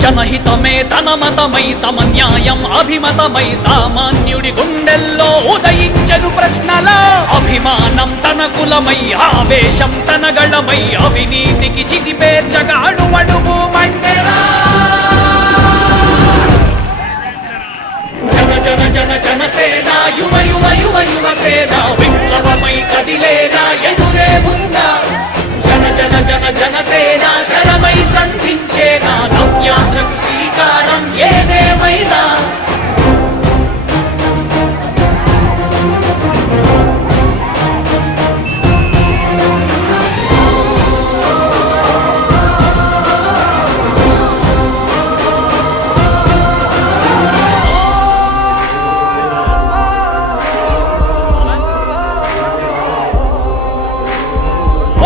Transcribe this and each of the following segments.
జనహితమే తన మతమై సమన్యాయం అభిమతమై సామాన్యుడి గుండెల్లో ఉదయించెను ప్రశ్నల అభిమానం తన కులమై ఆవేశం తన గళమై అవినీతికి చితిపేర్చగా అడువడుగు మండెరా జన జన జన జనసేన యువ యువ యువ యువసేన విప్లవమై కదిలేనా ఎదురే ఉందా జన జన జన జనసేన శరమై సంధించేనా నవ్యాంధ్రకు శ్రీకారం ఏదేమైనా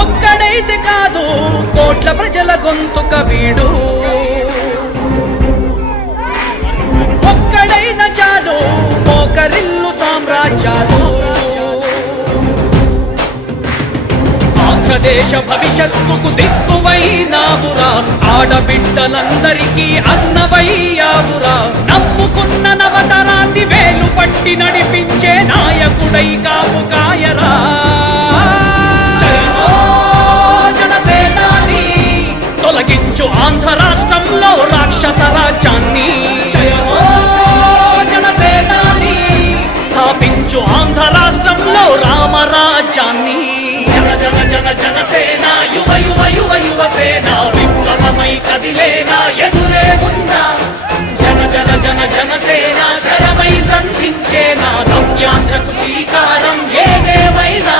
ఒక్కడైతే కాదు కోట్ల ప్రజల గొంతుక వీడు ఒక్కడైన చాలు మోకరిల్లు సామ్రాజ్యాలు ఆంధ్రదేశ భవిష్యత్తుకు దిక్కువైనావురా ఆడబిడ్డలందరికీ అన్నవయ్యావురా నమ్ముకున్న నవతరాన్ని వేలు పట్టి నడిపించే నాయకుడై కాపు కాయరా తొలగించు ఆంధ్ర రాష్ట్రంలో రాక్షస రాజ్యాన్ని జనసేనాని స్థాపించు ఆంధ్ర రాష్ట్రంలో రామరాజ్యాన్ని జన జన జన జనసేన యువ యువ యువ యువసేన విప్లవమై కదిలేనా ఎదురే ఉందా జన జన జన జనసేన శరమై సంధించేనా నవ్యాంధ్రకు శ్రీకారం ఏదేమైనా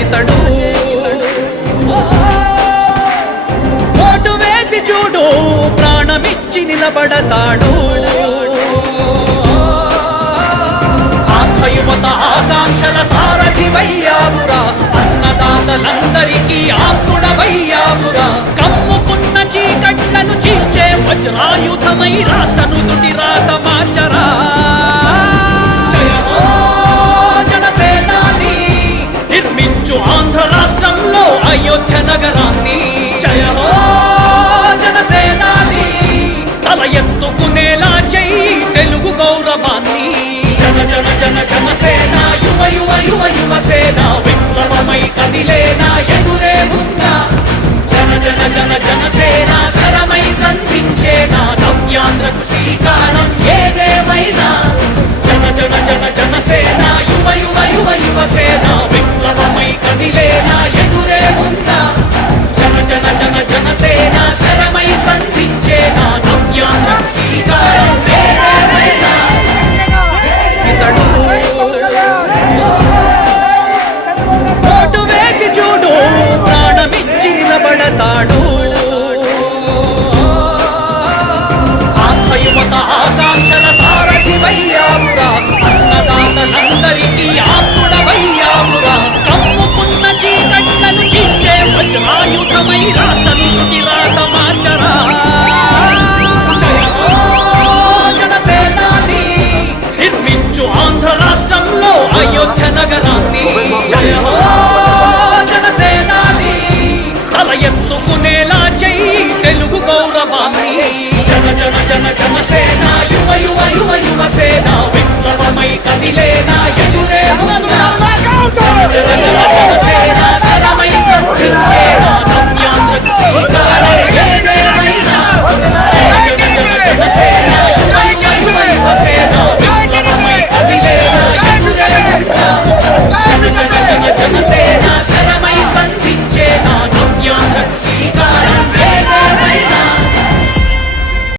ఇతడు ఓటు వేసి చూడు ప్రాణమిచ్చి నిలబడతాడు ఆంధ్ర యువత ఆకాంక్షల సారథివయ్యావురా అన్నదాతలందరికీ ఆత్ముడవయ్యావురా కమ్ముకున్న చీకట్లను చీల్చే వజ్రాయుధమై రాష్ట్రను తుది రాత మార్చరా నిర్మించు ఆంధ్ర రాష్ట్రంలో అయోధ్య నగరాన్ని జయ హో జనసేనాని తల ఎత్తుకునేలా చెయ్యి తెలుగు గౌరవాన్ని జన జన జన జనసేన యువ యువ యువ యువసేన విప్లవమై కదిలేనా ఎదురే ఉందా జన జన జన జనసేన శరమై సంధించేనా నవ్యాంధ్రకు శ్రీకారం ఏదేమైనా జన జన జన జనసేన యువ యువ యువ యువసేన విప్లవమై కదిలేనా ఎదురే ఉందా జన జన జన జనసేన శరమై సంధించేనా నవ్యాంధ్రకు శ్రీకారం ఏదేమైనా ఇతడు ఓటు వేసి చూడు ప్రాణమిచ్చి నిలబడతాడు ఆంధ్ర యువత ఆకాంక్షల సారథివయ్యావురా అన్నదాతలందరికీ ఆత్ముడవయ్యావురా కమ్ముకున్న చీకట్లను చీల్చే వజ్రాయుధమై రాష్ట్ర